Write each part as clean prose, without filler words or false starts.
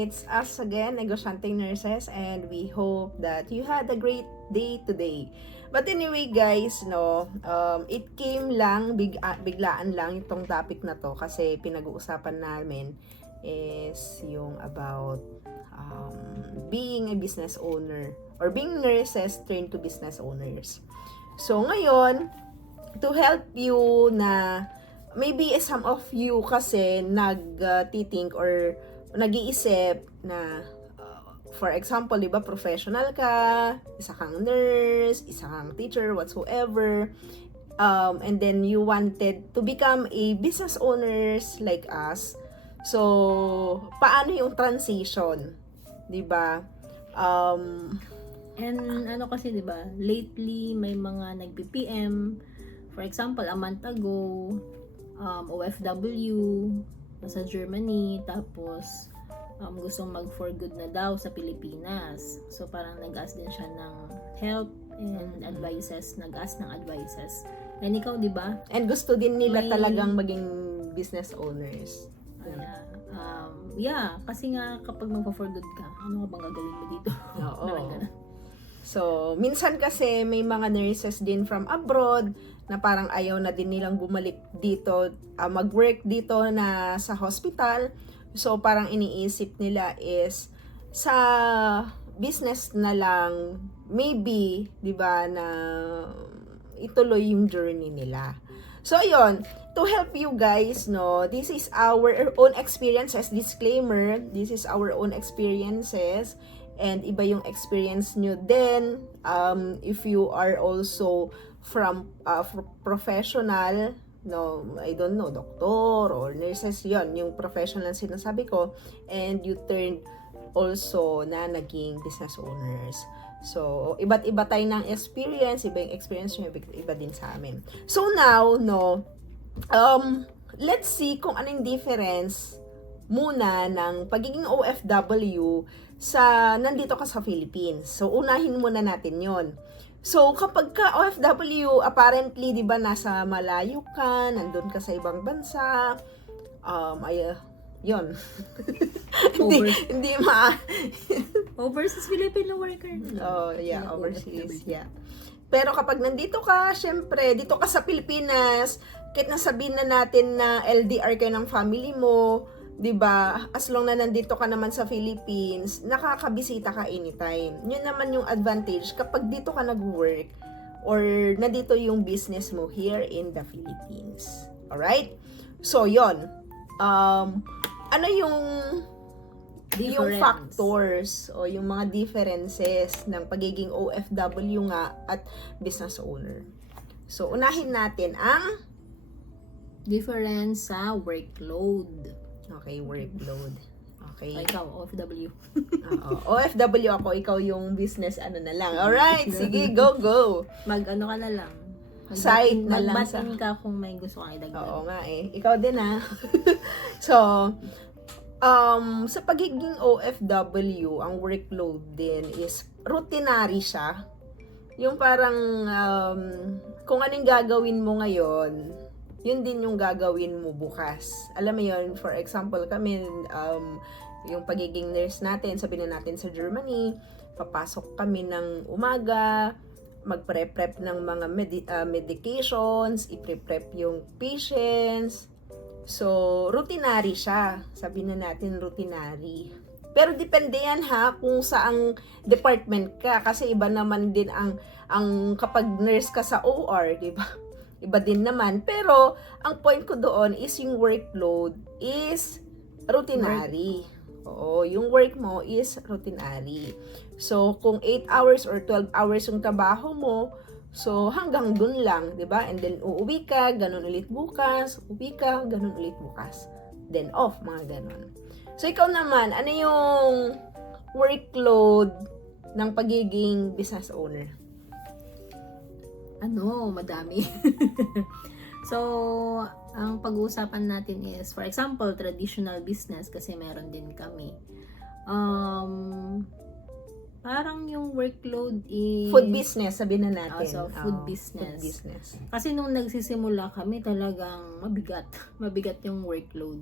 It's us again, Negosyanteng Nurses, and we hope that you had a great day today. But anyway guys, it came lang, biglaan lang itong topic na to kasi pinag-uusapan namin is yung about being a business owner or being nurses turned to business owners. So ngayon, to help you na maybe some of you kasi nag-think or nag-iisip na for example, di ba, professional ka, isa kang nurse, isa kang teacher, whatsoever, and then you wanted to become a business owners like us. So, paano yung transition? Di ba? And ano kasi 'di ba, lately may mga nagpi-PM, for example, a month ago, OFW nasa Germany, tapos gustong mag for good na daw sa Pilipinas. So parang nag-ask din siya ng help and advices, nag-ask ng advices. And ikaw 'di ba? And gusto din nila talagang maging business owners. Kasi nga kapag magpa-for good ka, ano ka bang gagawin mo dito? Oo. So, minsan kasi may mga nurses din from abroad na parang ayaw na din nilang bumalik dito, mag-work dito na sa hospital. So, parang iniisip nila is sa business na lang, maybe, di ba, na ituloy yung journey nila. So, ayun, to help you guys, this is our own experiences, disclaimer, this is our own experiences, and iba yung experience nyo din, if you are also from professional, I don't know, doctor or nurses, yon yung professional sinasabi ko, and you turned also na naging business owners. So, iba't iba tayo ng experience, iba yung experience nyo, iba din sa amin. So now, let's see kung anong difference muna ng pagiging OFW sa nandito ka sa Philippines. So, unahin muna natin yon. So, kapag ka OFW, apparently, di ba, nasa malayo ka, nandun ka sa ibang bansa, yun. hindi Overseas Filipino worker. Oh, yeah, overseas, yeah. Pero kapag nandito ka, syempre, dito ka sa Pilipinas, kahit nasabihin na natin na LDR kayo ng family mo, 'di ba? As long na nandito ka naman sa Philippines, nakakabisita ka anytime. 'Yun naman yung advantage kapag dito ka nag-work or nandito yung business mo here in the Philippines. Alright? So, 'yon. Ano yung factors o yung mga differences ng pagiging OFW nga at business owner. So, unahin natin ang difference sa workload. Okay, workload. Okay. Ikaw, OFW. OFW ako, ikaw yung business na lang. Alright, sige, go. Mag-ano ka na lang. Site na lang. Mag-batin ka kung may gusto kang idagdag. Oo nga eh. Ikaw din So, sa pagiging OFW, ang workload din is routinary siya. Yung parang, kung anong gagawin mo ngayon, yun din yung gagawin mo bukas. Alam mo yun, for example, kami, yung pagiging nurse natin, sabihin na natin sa Germany, papasok kami ng umaga, magpre-prep ng mga medications, ipre-prep yung patients. So, routinary siya. Sabihin na natin, routinary. Pero depende yan kung saang department ka. Kasi iba naman din ang kapag nurse ka sa OR, di ba? Iba din naman. Pero, ang point ko doon is yung workload is routinary. Oo, yung work mo is routinary. So, kung 8 hours or 12 hours yung trabaho mo, so hanggang dun lang, di ba? And then, uuwi ka, ganun ulit bukas, uwi ka, ganun ulit bukas. Then, off, mga ganun. So, ikaw naman, ano yung workload ng pagiging business owner? Madami. So, ang pag-uusapan natin is, for example, traditional business, kasi meron din kami. Parang yung workload is food business, sabihin na natin. Food business. Food business. Kasi nung nagsisimula kami, talagang mabigat yung workload.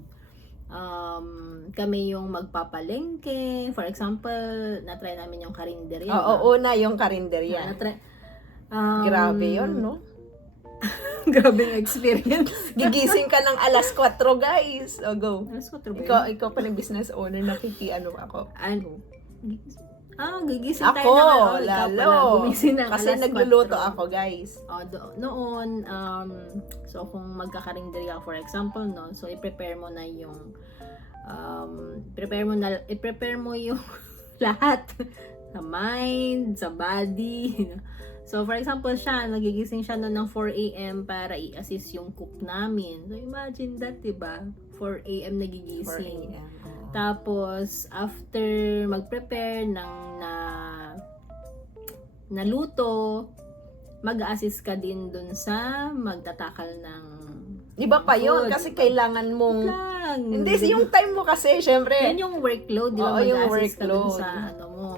kami yung magpapalengke. For example, na-try namin yung karinderya. Oo, una yung karinderya. Grabe yun, no? Grabe yung experience. Gigising ka ng alas 4, guys. O, go. Alas 4 ba yun? Ikaw pa ng business owner, nakikiano ako. Gigising Ako, tayo ng ikaw lalo. pala, gumising ng Kasi alas 4. nagluluto ako, guys. Noon, so kung magkakarinderya, for example, no, so i-prepare mo na yung i-prepare mo yung lahat sa mind, sa body. So for example, nagigising siya noon ng 4 a.m. para i-assist yung cook namin. So imagine that, diba? 4 a.m. nagigising. 4 a.m. Tapos, after mag-prepare ng naluto, mag-assist ka din dun sa magtatakal ng Iba pa yun, food. kasi kailangan mong... Lang. Hindi, yung time mo kasi, syempre. Yan yung workload, di ba? Oo, yung Mag-assist ka dun workload. sa ano mo.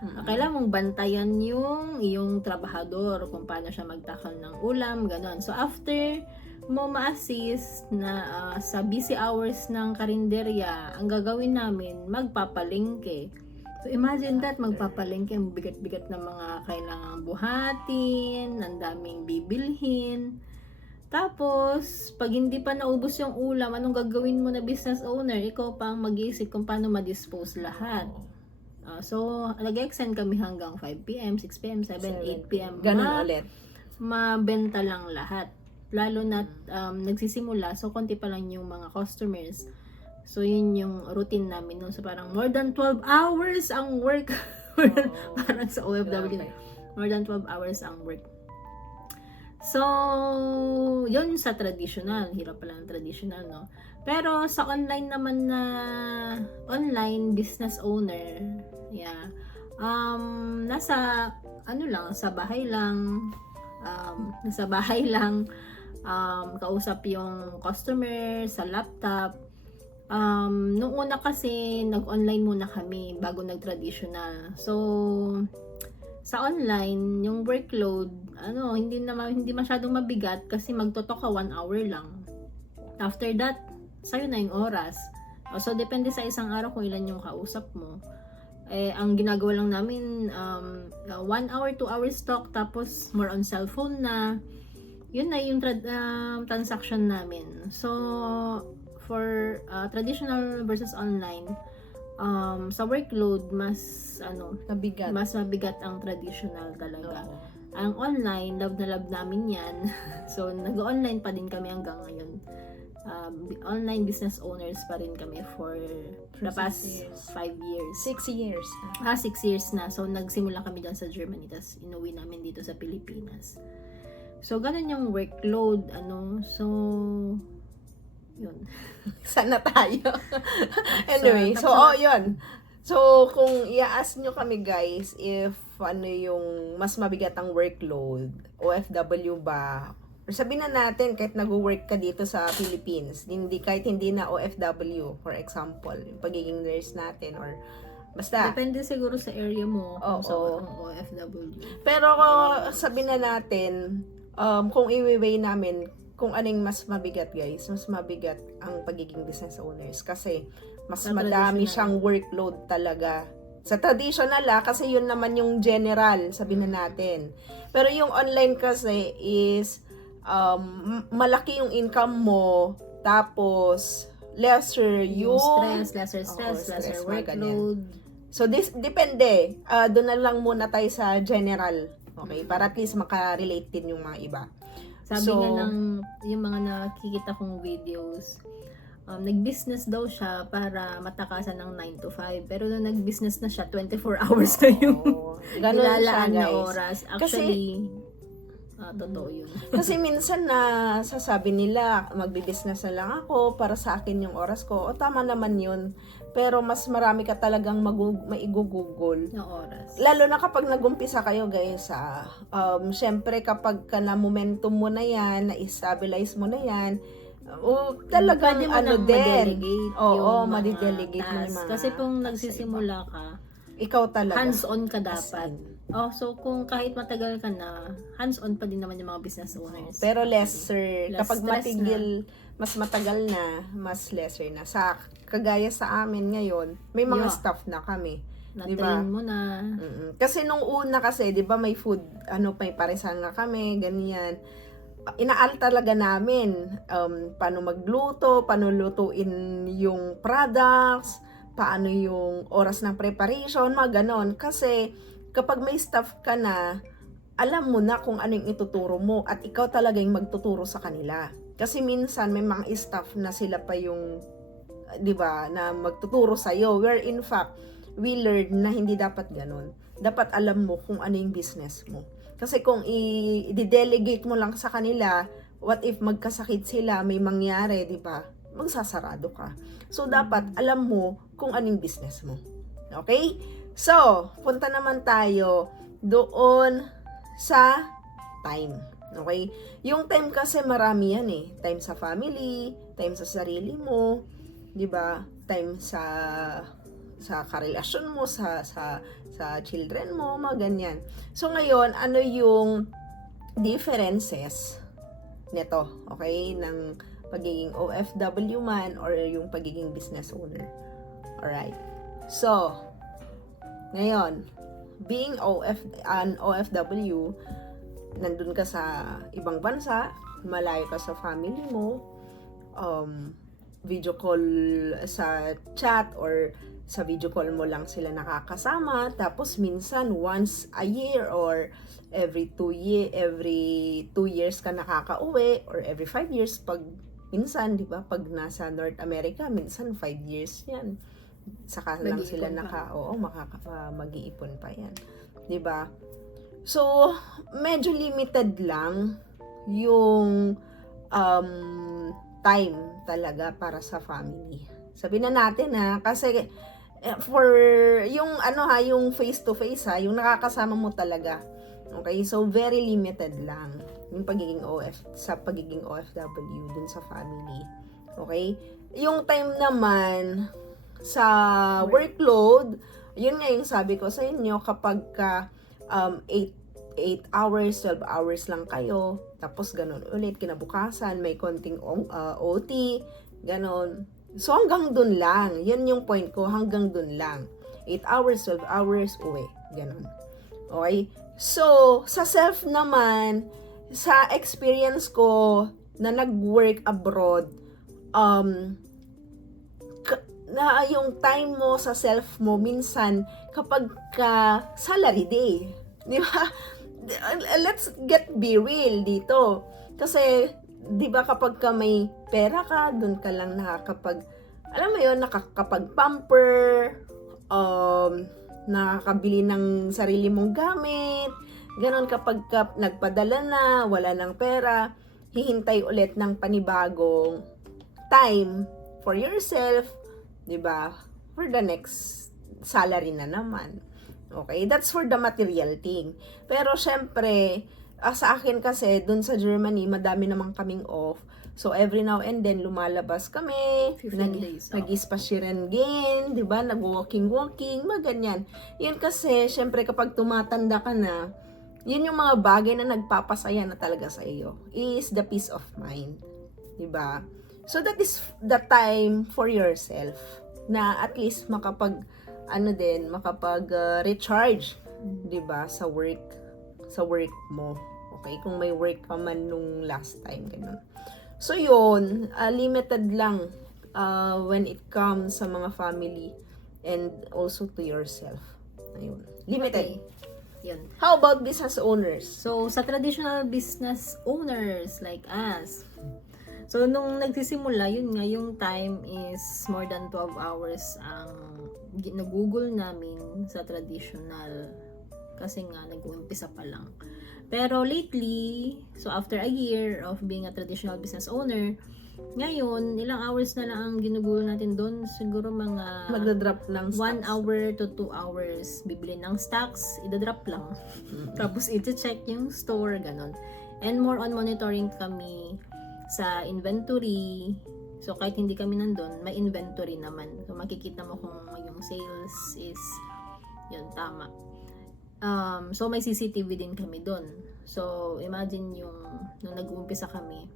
Kailangan mong bantayan yung iyong trabahador, kung paano siya magtakal ng ulam, gano'n. So, after mo ma-assist na sa busy hours ng karinderya, ang gagawin namin, magpapalengke. So, imagine that, magpapalengke, ang bigat-bigat na mga kailangang buhatin, ang daming bibilhin. Tapos, pag hindi pa naubos yung ulam, anong gagawin mo na business owner? Ikaw pa ang mag-iisip kung paano ma-dispose lahat. So, nag-extend kami hanggang 5 p.m., 6 p.m., 7, 8 p.m. Ganun ulit. Mabenta lang lahat. Lalo na nagsisimula, so konti pa lang yung mga customers. So, yun yung routine namin. No? So, parang more than 12 hours ang work. Parang sa OFW. More than 12 hours ang work. So, yun sa traditional. Hirap pala ng traditional, no? Pero sa online naman na online business owner, nasa sa bahay lang, kausap yung customer sa laptop. Nung una kasi nag-online muna kami bago nag-traditional. So, sa online, yung workload, hindi masyadong mabigat kasi magtotok ka 1 hour lang. After that, sa'yo na yung oras. So, depende sa isang araw kung ilan yung kausap mo. Ang ginagawa lang namin, 1 hour, 2 hours talk, tapos more on cellphone na. Yun na yung transaction namin. So, for traditional versus online, sa workload, mas mabigat ang traditional talaga. Ang online, love na love namin yan. So, nag-online pa din kami hanggang ngayon. Online business owners pa rin kami for the past 5 years. 6 years. 6 years na. So, nagsimula kami dyan sa Germany, tapos inuwi namin dito sa Pilipinas. So, ganun yung workload. So, yun. Sana tayo. Anyway, so, yun. So, kung i-ask nyo kami, guys, if yung mas mabigat ang workload, OFW ba, or sabihin na natin, kahit nag-work ka dito sa Philippines, kahit hindi na OFW, for example, yung pagiging nurse natin, or basta. Depende siguro sa area mo, sa OFW. Pero, sabihin na natin, kung i-weigh namin, kung anong mas mabigat, guys, mas mabigat ang pagiging business owners. Kasi, mas madami siyang workload talaga. Sa traditional kasi yun naman yung general, sabihin na natin. Pero yung online kasi is, malaki yung income mo, tapos lesser yung lesser workload. So this depende. Doon na lang muna tayo sa general. Okay, para at least maka-relate din yung mga iba. Sabi nga ng yung mga nakikita kong videos, nag-business daw siya para matakasan ng 9 to 5. Pero nung nag-business na siya, 24 hours na yung ilalaan na oras. Actually, totoo yun. Kasi minsan na sasabi nila, magbi-business na lang ako para sa akin yung oras ko. O tama naman yun. Pero mas marami ka talagang maigugugol na oras. Lalo na kapag nagumpisa kayo, guys. Syempre kapag na momentum mo na yan, na-stabilize mo na yan, talagang ma-delegate ma-delegate mo yung mga kasi kung nagsisimula ka, ikaw talaga. Hands-on ka dapat. So kung kahit matagal ka na, hands-on pa din naman yung mga business owners. Pero lesser. Kapag mas matagal na, mas lesser na. Kagaya sa amin ngayon, may mga Yeah. staff na kami. Na-train mo na. Kasi nung una kasi, 'di ba, may food, may paresan nga kami, ganyan. Inaal talaga namin paano magluto, paano lutuin yung products, paano yung oras ng preparation, mga ganon. Kasi kapag may staff ka na, alam mo na kung anong ituturo mo at ikaw talaga yung magtuturo sa kanila. Kasi minsan may mga staff na sila pa yung 'di ba, na magtuturo sa iyo, where in fact we learned na hindi dapat ganun. Dapat alam mo kung ano yung business mo. Kasi kung i-delegate mo lang sa kanila, what if magkasakit sila, may mangyari, 'di ba? Magsasarado ka. So dapat alam mo kung anong business mo. Okay? So, punta naman tayo doon sa time. Okay? Yung time kasi marami yan eh. Time sa family, time sa sarili mo, 'di ba? Time sa karelasyon mo, sa children mo, mga ganyan. So ngayon, ano yung differences nito, okay, ng pagiging OFW man or yung pagiging business owner? Alright. So, ngayon, being an OFW, nandun ka sa ibang bansa, malayo ka sa family mo, video call sa chat or sa video call mo lang sila nakakasama, tapos minsan once a year or every 2 years ka nakakauwi or every 5 years pag minsan, 'di ba, pag nasa North America minsan 5 years 'yan. Saka lang sila mag-iipon pa 'yan. 'Di ba? So, medyo limited lang yung time talaga para sa family. Sabihin na natin kasi for yung yung face to face yung nakakasama mo talaga. Okay? So very limited lang yung pagiging OFW dun sa family. Okay? Yung time naman sa workload, yun nga yung sabi ko sa inyo, kapag 8 hours, 12 hours lang kayo, tapos ganun ulit, kinabukasan, may konting OT, ganun. So, hanggang dun lang. Yan yung point ko, hanggang dun lang. 8 hours, 12 hours, uwi. Ganun. Okay? So, sa self naman, sa experience ko na nag-work abroad, na yung time mo sa self mo, minsan, kapag salary day. Di ba? Let's be real dito. Kasi, di ba kapag may pera ka, dun ka lang alam mo yun, nakakapag-pamper, nakakabili ng sarili mong gamit, ganon. Kapag nagpadala na, wala ng pera, hihintay ulit ng panibagong time for yourself, di ba? For the next salary na naman. Okay? That's for the material thing. Pero syempre, sa akin kasi, dun sa Germany, madami naman kaming off. So, every now and then, lumalabas kami. 15 days off. Nag-ispasyirengen, di ba? Nag-walking, mga ganyan. Yun kasi, syempre, kapag tumatanda ka na, yun yung mga bagay na nagpapasaya na talaga sa iyo. Is the peace of mind. Di ba? So, that is the time for yourself. Na at least recharge, di ba? Sa work mo. Okay? Kung may work ka man nung last time, ganun. So, yun, limited lang when it comes sa mga family and also to yourself. Ayun. Limited. Okay. Yun. How about business owners? So, sa traditional business owners like us, so, nung nagsisimula, yun nga, yung time is more than 12 hours ang nagugol namin sa traditional kasi nga, nag-uumpisa pa lang. Pero lately, so after a year of being a traditional business owner, ngayon, ilang hours na lang ang ginugulo natin doon. Siguro mga Magdadrop ng 1 hour to 2 hours. Bibili ng stocks, idadrop lang. Tapos, iti-check yung store, ganon. And more on monitoring kami sa inventory. So, kahit hindi kami nandun, may inventory naman. So, makikita mo kung yung sales is yun, tama. So may CCTV din kami doon. So imagine nung nag-uumpisa kami,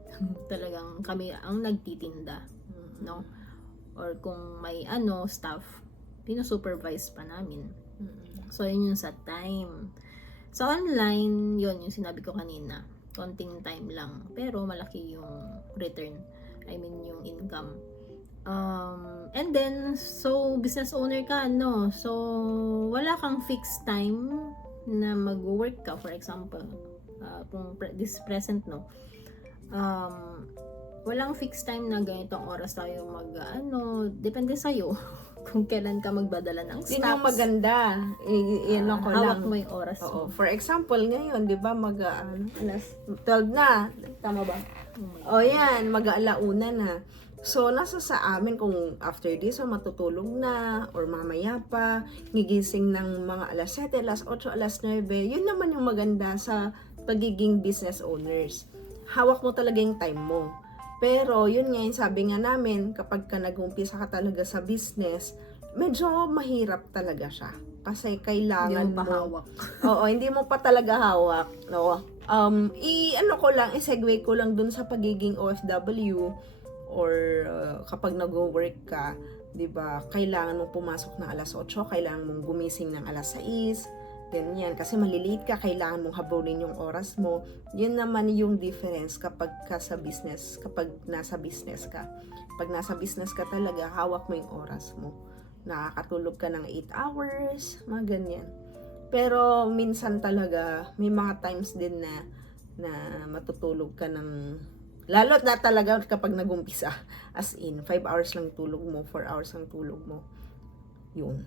talagang kami ang nagtitinda, no? Or kung may staff, pino-supervise pa namin. So yun yung sa time. Sa online, yun yung sinabi ko kanina, konting time lang, pero malaki yung return. I mean yung income. And then, so business owner ka, no? So wala kang fixed time na mag-work ka, for example, kung this present, no? Walang fixed time na ganitong oras tayo depende sa'yo kung kailan ka magbadala ng stocks. Yun yung maganda. Ko hawak lang. mo yung oras mo. For example, ngayon, di ba, alas 12 na. Tama ba? Yan, mag-alauna na. So, nasa sa amin kung after this, matutulog na, or mamaya pa, gigising ng mga alas 7, alas 8, alas 9. Yun naman yung maganda sa pagiging business owners. Hawak mo talaga yung time mo. Pero, yun nga yung sabi nga namin, kapag ka nag-umpisa ka talaga sa business, medyo mahirap talaga siya. Kasi kailangan hindi mo pahawak. Hindi mo pa talaga hawak. No? I-segue ko lang dun sa pagiging OFW or kapag nag-work ka, 'di ba? Kailangan mong pumasok ng alas 8, kailangan mong gumising ng alas 6. Ganyan, kasi malilate ka, kailangan mong habulin yung oras mo. Yun naman yung difference kapag nasa business ka. Pag nasa business ka talaga, hawak mo yung oras mo. Nakakatulog ka ng 8 hours, mga ganyan. Pero minsan talaga, may mga times din na matutulog ka ng, lalo na talaga kapag nagumpisa. As in, 5 hours lang tulog mo, 4 hours lang tulog mo. Yun.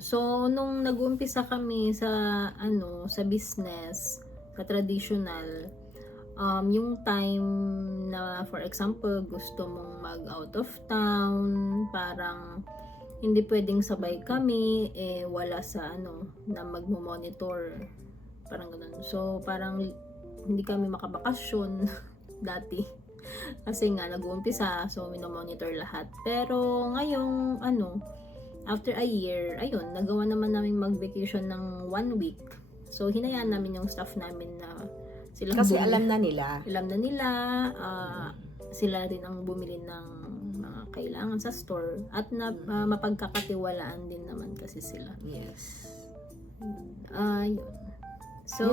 So, nung nag-uumpisa kami sa business, sa traditional, yung time na, for example, gusto mong mag-out of town, parang hindi pwedeng sabay kami, wala sa na magmo-monitor. Parang ganun. So, parang hindi kami makabakasyon dati. Kasi nga, nag-uumpisa, so minomonitor lahat. Pero, ngayong, after a year, ayun, nagawa naman namin mag-vacation ng 1 week. So, hinayaan namin yung staff namin na silang Kasi bumili. alam na nila. Sila rin ang bumili ng mga kailangan sa store. At mapagkakatiwalaan din naman kasi sila. Yes. Yun. So,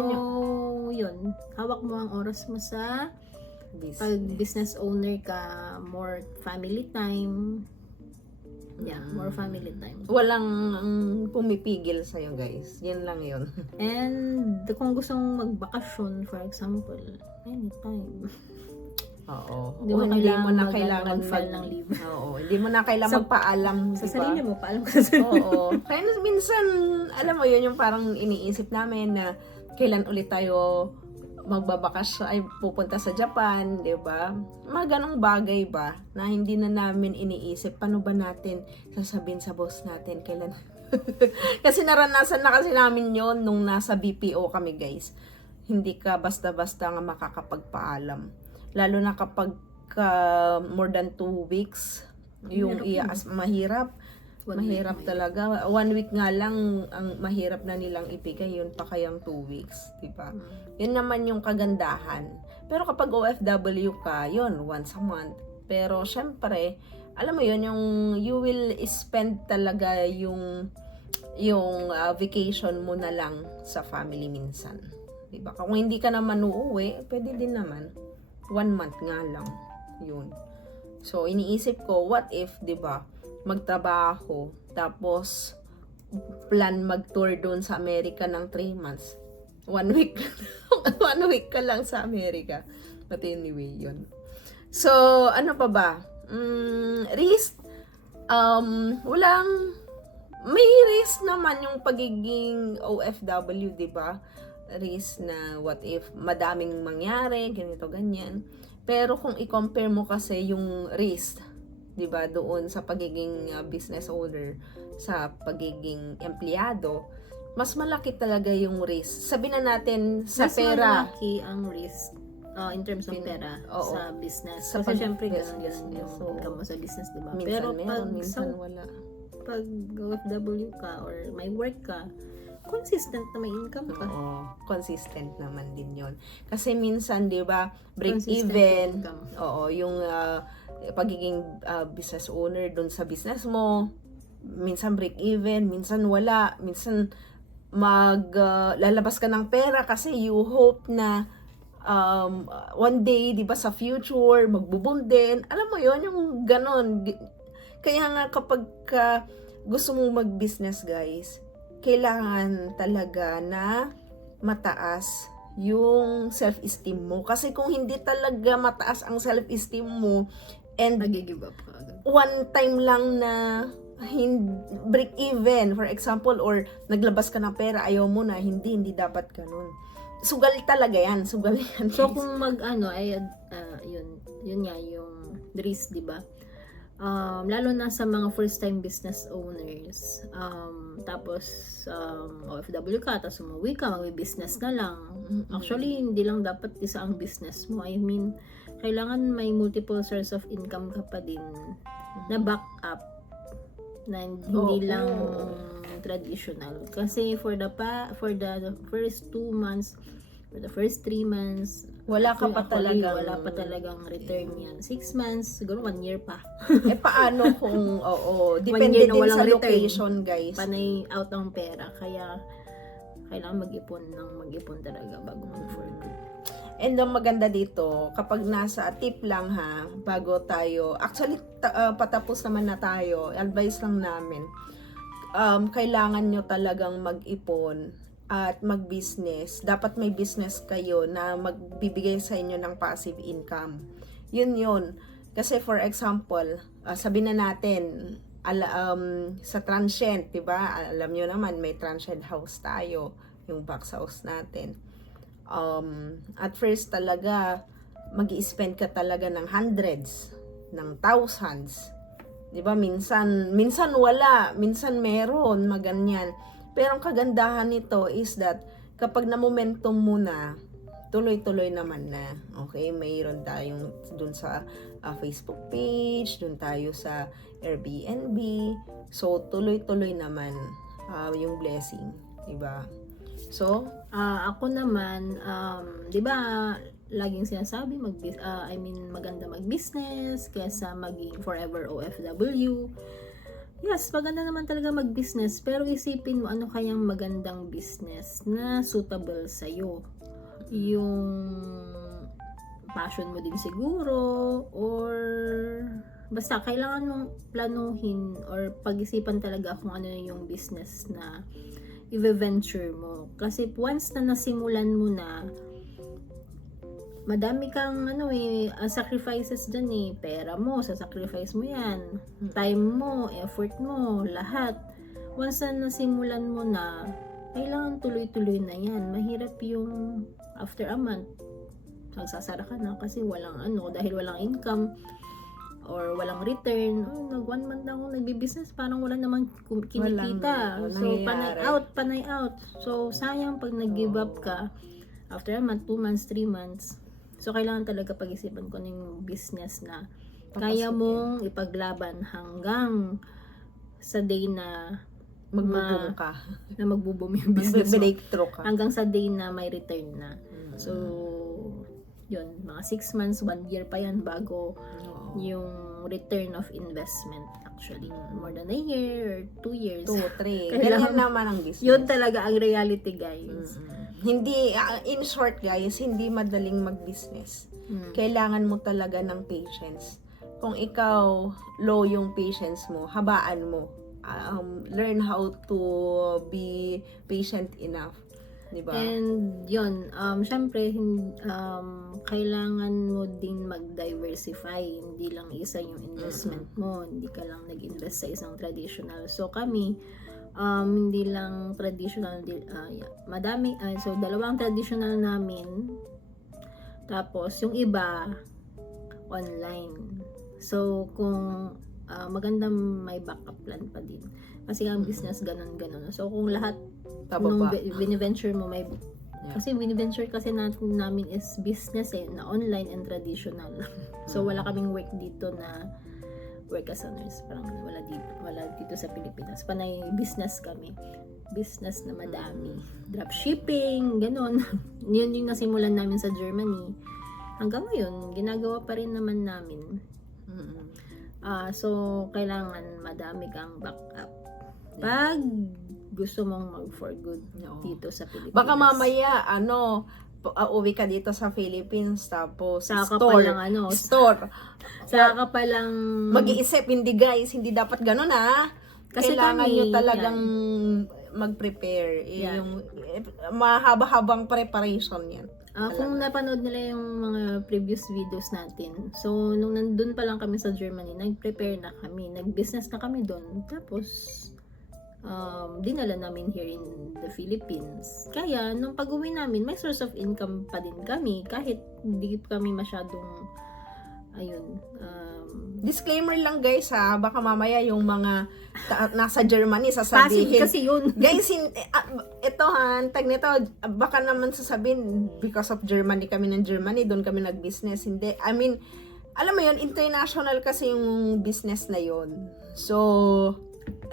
yun. Hawak mo ang oras mo sa pag business owner ka, more family time. Yeah, more family time. Walang pumipigil sa'yo, guys. Yan lang yun. And kung gusto mong magbakasyon, for example, anytime. Oo. Hindi mo na kailangan mag-file ng leave. Oo. Hindi mo na kailangan magpaalam. Sa diba? sarili mo, paalam ka sa sarili mo. Oo. Kaya minsan, alam mo yun, yung parang iniisip namin na kailan ulit tayo pupunta sa Japan, 'di ba? Mga ganong bagay ba na hindi na namin iniisip paano ba natin sasabihin sa boss natin kailan. Kasi naranasan na kasi namin 'yon nung nasa BPO kami, guys. Hindi ka basta-basta nga makakapagpaalam. Lalo na kapag more than 2 weeks yung mahirap. Mahirap talaga. 1 week nga lang ang mahirap na nilang ibigay, yun pa kayang 2 weeks, di ba? Yun naman yung kagandahan. Pero kapag OFW ka, yun, once a month. Pero syempre, alam mo yun, yung you will spend talaga yung vacation mo na lang sa family minsan. Di ba? Kung hindi ka naman uuwi, pwede din naman. 1 month nga lang. Yun. So, iniisip ko, what if, di ba, magtrabaho, tapos plan mag-tour doon sa Amerika ng 3 months. 1 week. 1 week ka lang sa Amerika. But anyway, yun. So, ano pa ba? Risk. May risk naman yung pagiging OFW, di ba? Risk na what if madaming mangyari, ganito, ganyan. Pero kung i-compare mo kasi yung risk, 'di ba, doon sa pagiging business owner, sa pagiging empleyado, mas malaki talaga yung risk. Sabihin na natin sa pera. Mas malaki ang risk in terms of pera sa business. Sa Kasi syempre ganun business, yung income mo sa business, 'di ba? Minsan Pero meron, minsan wala. Pag OFW ka or may work ka, consistent na may income ka. Oo, consistent naman din yon. Kasi minsan, di ba, break Consistent even, income. oo, yung pagiging business owner dun sa business mo, minsan break even, minsan wala, minsan lalabas ka ng pera kasi you hope na one day, di ba, sa future, magbo-boom din. Alam mo yon, yung ganon. Kaya nga kapag gusto mong mag-business, guys, kailangan talaga na mataas yung self-esteem mo. Kasi kung hindi talaga mataas ang self-esteem mo, and Nag-give up ka agad. one time lang na break even, for example, or naglabas ka ng pera, ayaw mo na, hindi dapat ganun. Sugal talaga yan, sugal yan. So kung yun nga yung risk, di ba? Lalo na sa mga first time business owners, tapos OFW ka, tapos umuwi ka, mag-business na lang. Actually, hindi lang dapat isa ang business mo. I mean, kailangan may multiple source of income ka pa din na backup, na hindi lang traditional. Kasi for the first 2 months, for the first 3 months, wala pa talagang return yan. 6 months, siguro 1 year pa. Paano kung, depende year na din walang sa return. location, guys. Panay out ang pera. Kaya, kailangan mag-ipon talaga bago mag-for good. And ang maganda dito, kapag nasa tip lang ha, bago tayo, actually, patapos naman na tayo, advice lang namin, kailangan nyo talagang mag-ipon at mag-business. Dapat may business kayo na magbibigay sa inyo ng passive income. Yun. Kasi for example, sabihin na natin, sa transient, diba? Alam nyo naman, may transient house tayo, yung box house natin. At first talaga, mag-i-spend ka talaga ng hundreds, ng thousands. Diba? Minsan wala, minsan meron, maganyan. Pero ang kagandahan nito is that kapag na-momentum mo na, tuloy-tuloy naman na. Okay? Mayroon tayong dun sa Facebook page, dun tayo sa Airbnb. So, tuloy-tuloy naman yung blessing. Diba? So, ako naman, di ba, laging sinasabi, maganda mag-business kaysa maging forever OFW. Yes, maganda naman talaga mag-business, pero isipin mo ano kayang magandang business na suitable sa'yo. Yung passion mo din siguro, or basta kailangan mong planuhin or pag-isipan talaga kung ano yung business na i-venture mo. Kasi once na nasimulan mo na, madami kang sacrifices dyan eh. Pera mo, sasacrifice mo yan. Time mo, effort mo, lahat. Once na nasimulan mo na, kailangan tuloy-tuloy na yan. Mahirap yung after a month, magsasara ka na kasi dahil walang income or walang return. Nag 1 month na ako nagbi-business, parang wala namang kinikita. So, panay out. So, sayang pag nag-give up ka after a month, 2 months, 3 months. So, kailangan talaga pag-isipan ko ng business na kaya mong ipaglaban hanggang sa day na magbo-boom ka. Na magbo-boom yung business mo. Breakthrough ka. Hanggang sa day na may return na. So, yun, mga 6 months, 1 year pa yan bago yung return of investment actually. More than a year or 2 years. 2, 3. Ganyan naman ang business. Yun talaga ang reality, guys. Hindi, in short guys, hindi madaling mag-business. Kailangan mo talaga ng patience. Kung ikaw, low yung patience mo, habaan mo. Learn how to be patient enough. Diba? And yun, syempre, kailangan mo din mag-diversify. Hindi lang isa yung investment mo. Hindi ka lang nag-invest sa isang traditional. So kami, hindi lang traditional, madami, so 2 traditional namin. Tapos, yung iba, online. So, kung magandang may backup plan pa din. Kasi ang business, ganun. So, kung lahat nung biniventure mo may kasi biniventure kasi namin is business na online and traditional. So wala kaming work dito na work as a nurse, parang wala dito sa Pilipinas. Panay business kami. business na madami. Dropshipping, ganun. Yun yung nasimulan namin sa Germany. Hanggang ngayon, ginagawa pa rin naman namin. So, kailangan madami kang backup. Pag gusto mong mag for good dito sa Pilipinas. Baka mamaya, uwi ka dito sa Philippines, tapos Saka ka store. palang Saka ka palang mag-iisip, hindi guys, hindi dapat ganun Kasi kailangan kami, nyo talagang mag-prepare. Yan. Yung mahaba-habang preparation yan. Kung napanood nila yung mga previous videos natin, so nung nandun pa lang kami sa Germany, nag-prepare na kami, nag-business na kami doon. Tapos, dinala namin here in the Philippines. Kaya, nung pag-uwi namin, may source of income pa din kami, kahit hindi kami masyadong, Disclaimer lang guys baka mamaya yung mga nasa Germany sasabihin. Kasi yun. Guys, ito tag nito, baka naman sasabihin, because of Germany kami ng Germany, doon kami nag-business. Hindi, I mean, alam mo yun, international kasi yung business na yun. So,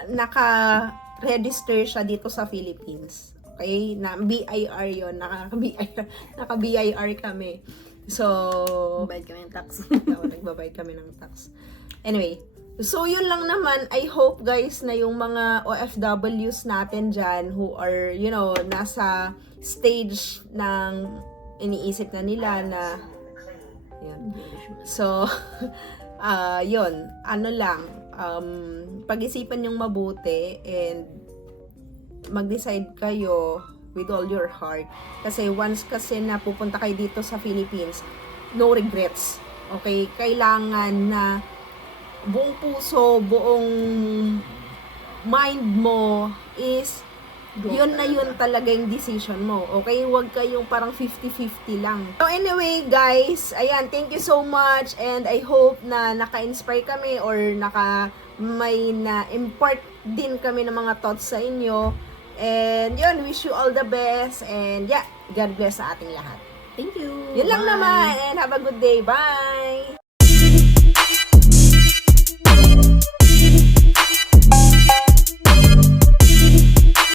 naka-register siya dito sa Philippines. Okay? Na BIR yun, naka-BIR kami. So, Bayad kami ng tax. nagbabayad kami ng tax. Anyway, so yun lang naman. I hope guys na yung mga OFWs natin dyan who are, nasa stage ng iniisip na nila na yun. So, yun. Pag-isipan yung mabuti and mag-decide kayo with all your heart. Kasi once kasi na pupunta kayo dito sa Philippines, no regrets. Okay? Kailangan na buong puso, buong mind mo is yun na yun talaga yung decision mo. Okay? Huwag kayong parang 50-50 lang. So anyway, guys, ayan, thank you so much and I hope na naka-inspire kami or may na-impart din kami ng mga thoughts sa inyo. And yun, wish you all the best and God bless sa ating lahat. Thank you. Yun lang Bye. naman and have a good day. Bye!